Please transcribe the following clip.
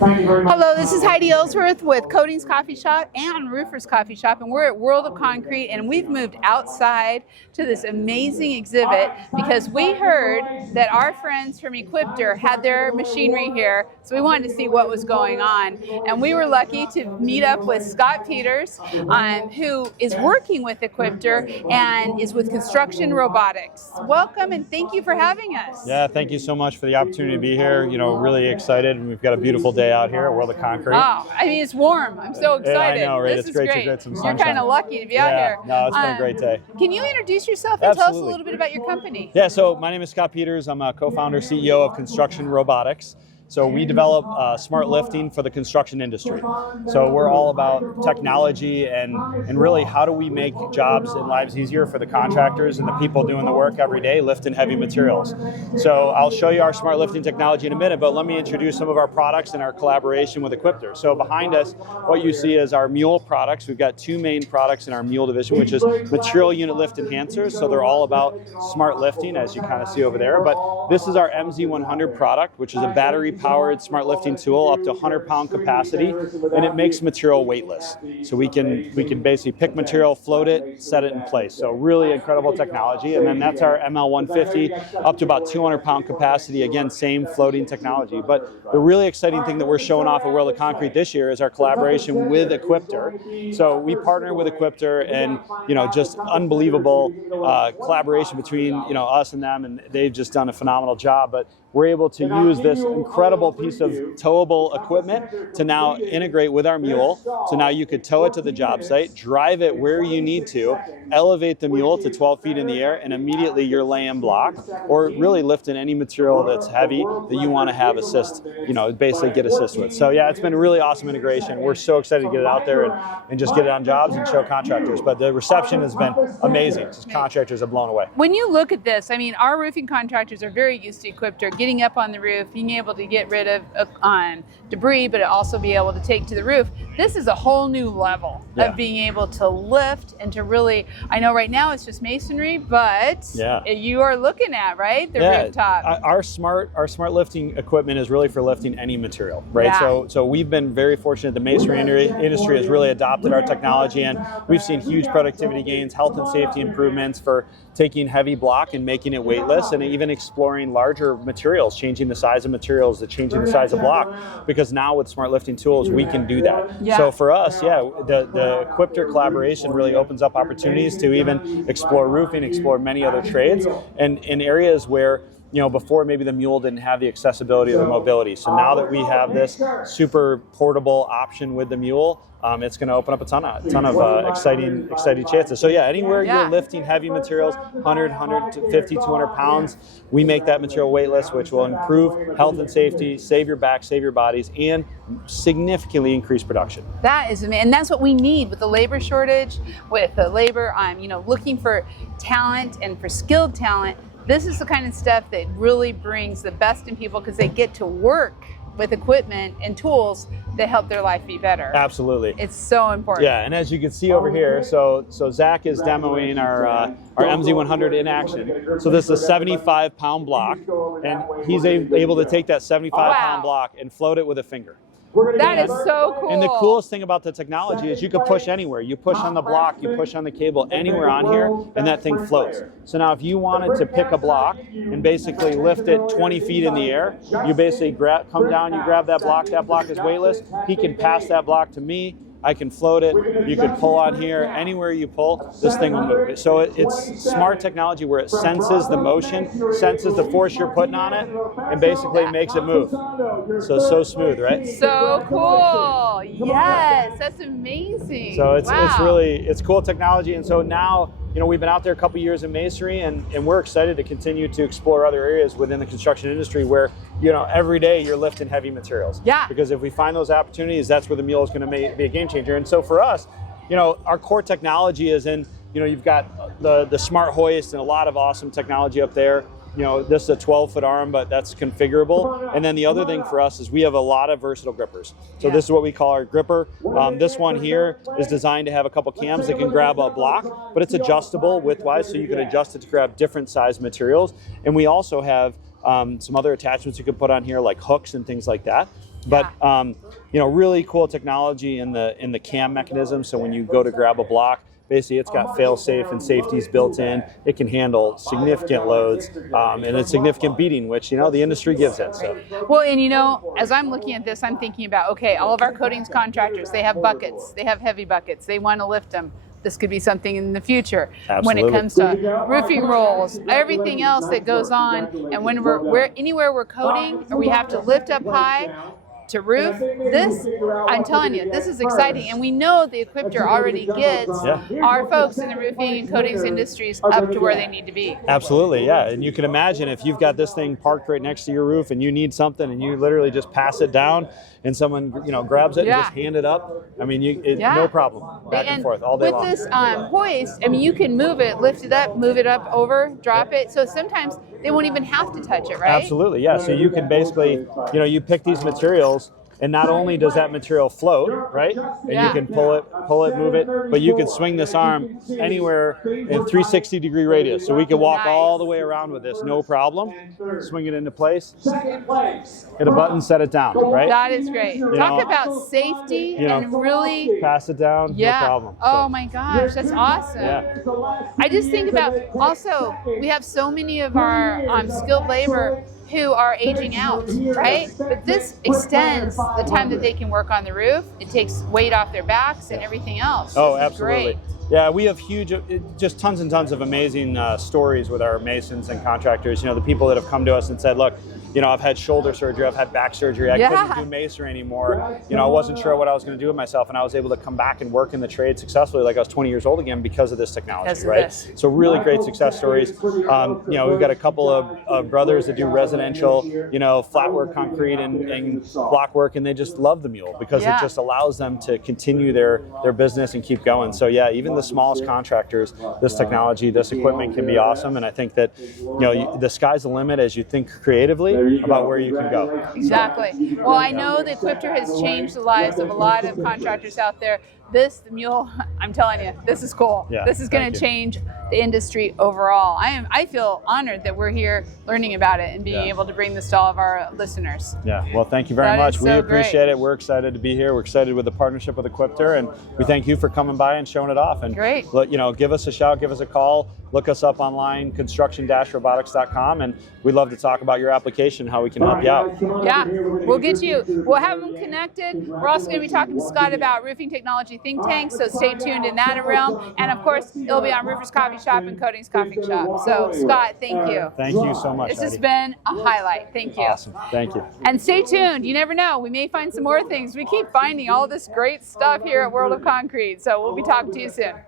Hello, this is Heidi Ellsworth with Coatings Coffee Shop and Roofers Coffee Shop, and we're at World of Concrete, and we've moved outside to this amazing exhibit because we heard that our friends from Equipter had their machinery here, so we wanted to see what was going on. And we were lucky to meet up with Scott Peters, who is working with Equipter and is with Construction Robotics. Welcome, and thank you for having us. Yeah, thank you so much for the opportunity to be here. You know, really excited, and we've got a beautiful day out here at World of Concrete. Oh, I mean, it's warm. I'm so excited. Yeah, I know, right? This It's great great. to get some sunshine. You're kind of lucky to be out here. No, it's been a great day. Can you introduce yourself and tell us a little bit about your company? Yeah, so my name is Scott Peters. I'm a co-founder, CEO of Construction Robotics. So we develop smart lifting for the construction industry. So we're all about technology and really how do we make jobs and lives easier for the contractors and the people doing the work every day, lifting heavy materials. So I'll show you our smart lifting technology in a minute, but let me introduce some of our products and our collaboration with Equipter. So behind us, what you see is our mule products. We've got two main products in our mule division, which is material unit lift enhancers. So they're all about smart lifting, as you kind of see over there. But this is our MZ100 product, which is a battery-powered smart lifting tool up to 100-pound capacity, and it makes material weightless. So we can basically pick material, float it, set it in place. So really incredible technology. And then that's our ML150 up to about 200-pound capacity. Again, same floating technology. But the really exciting thing that we're showing off at World of Concrete this year is our collaboration with Equipter. So we partner with Equipter, and just unbelievable collaboration between us and them, and they've just done a phenomenal job. But we're able to use this incredible piece of towable equipment to now integrate with our mule. So now you could tow it to the job site, drive it where you need to, elevate the mule to 12 feet in the air, and immediately you're laying block, or really lifting any material that's heavy that you want to have assist, basically get assist with. So yeah, it's been a really awesome integration. We're so excited to get it out there and just get it on jobs and show contractors. But the reception has been amazing. Just contractors are blown away. When you look at this, I mean, our roofing contractors are very used to Equipter, getting up on the roof, being able to get rid of debris, but also be able to take to the roof. This is a whole new level of being able to lift and to really, I know right now it's just masonry, but you are looking at, right, the rooftop. Our smart lifting equipment is really for lifting any material, right? Yeah. So we've been very fortunate. The masonry industry has really adopted our technology, and we've seen huge productivity gains, health and safety improvements for taking heavy block and making it weightless, and even exploring larger materials, changing the size of materials, changing the size of block, because now with smart lifting tools, we can do that. Yeah. So for us, the Equipter collaboration really opens up opportunities to even explore roofing, explore many other trades, and in areas where before maybe the mule didn't have the accessibility or the mobility. So now that we have this super portable option with the mule, it's going to open up a ton of exciting chances. So yeah, anywhere you're lifting heavy materials, 100, 150, 200 pounds, we make that material weightless, which will improve health and safety, save your back, save your bodies, and significantly increase production. That is amazing, and that's what we need with the labor shortage, with the labor, looking for talent and for skilled talent. This is the kind of stuff that really brings the best in people because they get to work with equipment and tools that help their life be better. Absolutely. It's so important. Yeah, and as you can see over here, so Zach is demoing our MZ100 in action. So this is a 75-pound block, and he's able to take that 75-pound block and float it with a finger. That is so cool. And the coolest thing about the technology is you can push anywhere. You push on the block, you push on the cable, anywhere on here, and that thing floats. So now if you wanted to pick a block and basically lift it 20 feet in the air, you basically come down, you grab that block is weightless, he can pass that block to me, I can float it, you can pull on here, anywhere you pull, this thing will move. So it's smart technology where it senses the motion, senses the force you're putting on it, and basically makes it move. So smooth, right? So cool. Yes, that's amazing. So it's cool technology. And so now, we've been out there a couple years in masonry, and we're excited to continue to explore other areas within the construction industry where, every day you're lifting heavy materials. Yeah. Because if we find those opportunities, that's where the mule is going to be a game changer. And so for us, our core technology is in, you've got the smart hoist and a lot of awesome technology up there. This is a 12-foot arm, but that's configurable. And then the other thing for us is we have a lot of versatile grippers. So this is what we call our gripper. This one here is designed to have a couple cams that can grab a block, but it's adjustable widthwise, so you can adjust it to grab different size materials. And we also have some other attachments you could put on here, like hooks and things like that. But really cool technology in the cam mechanism. So when you go to grab a block, basically it's got fail-safe and safeties built in. It can handle significant loads and a significant beating, which the industry gives it. So. Well, and as I'm looking at this, I'm thinking about, okay, all of our coatings contractors, they have buckets, they have heavy buckets, they want to lift them. This could be something in the future. Absolutely. When it comes to roofing rolls, everything else that goes on, and when we're anywhere we're coating or we have to lift up high to roof, this, I'm telling you, this is exciting. And we know the Equipter already gets our folks in the roofing and coatings industries up to where they need to be. Absolutely, yeah. And you can imagine if you've got this thing parked right next to your roof and you need something and you literally just pass it down and someone grabs it and just hand it up. I mean, no problem. Back and forth all day long. With this hoist, I mean, you can move it, lift it up, move it up, over, drop it. So sometimes they won't even have to touch it, right? Absolutely, yeah. So you can basically, you pick these materials, and not only does that material float, right? And you can pull it, move it, but you can swing this arm anywhere in 360-degree radius. So we can walk all the way around with this, no problem. Swing it into place, hit a button, set it down, right? That is great. Talk about safety and really pass it down, no problem. Oh my gosh, that's awesome. I just think about, also, we have so many of our skilled labor who are aging out, right? But this extends the time that they can work on the roof. It takes weight off their backs and everything else. Oh, absolutely. Yeah, we have just tons and tons of amazing stories with our masons and contractors. The people that have come to us and said, look, I've had shoulder surgery, I've had back surgery, I couldn't do masonry anymore. I wasn't sure what I was going to do with myself, and I was able to come back and work in the trade successfully like I was 20 years old again because of this technology, right? So really great success stories. We've got a couple of brothers that do residential, flat work concrete and block work, and they just love the mule because it just allows them to continue their business and keep going. So yeah, even the smallest contractors, this technology, this equipment can be awesome, and I think that the sky's the limit as you think creatively about where you can go. Exactly. Well, I know the Equipter has changed the lives of a lot of contractors out there. The mule, I'm telling you, this is cool. This is going to change the industry overall. I feel honored that we're here learning about it and being able to bring this to all of our listeners. Yeah, well, thank you very much. We appreciate it. We're excited to be here. We're excited with the partnership with Equipter, and we thank you for coming by and showing it off. And give us a shout, give us a call, look us up online, construction-robotics.com, and we'd love to talk about your application, how we can help you out. Yeah, we'll get you. We'll have them connected. We're also going to be talking to Scott about Roofing Technology Think Tank, so stay tuned in that realm. And of course, it'll be on Roofers Coffee Shop and Coatings Coffee Shop. So Scott, thank you. Thank you so much. This has been a highlight. Thank you. Awesome. Thank you. And stay tuned. You never know. We may find some more things. We keep finding all this great stuff here at World of Concrete. So we'll be talking to you soon.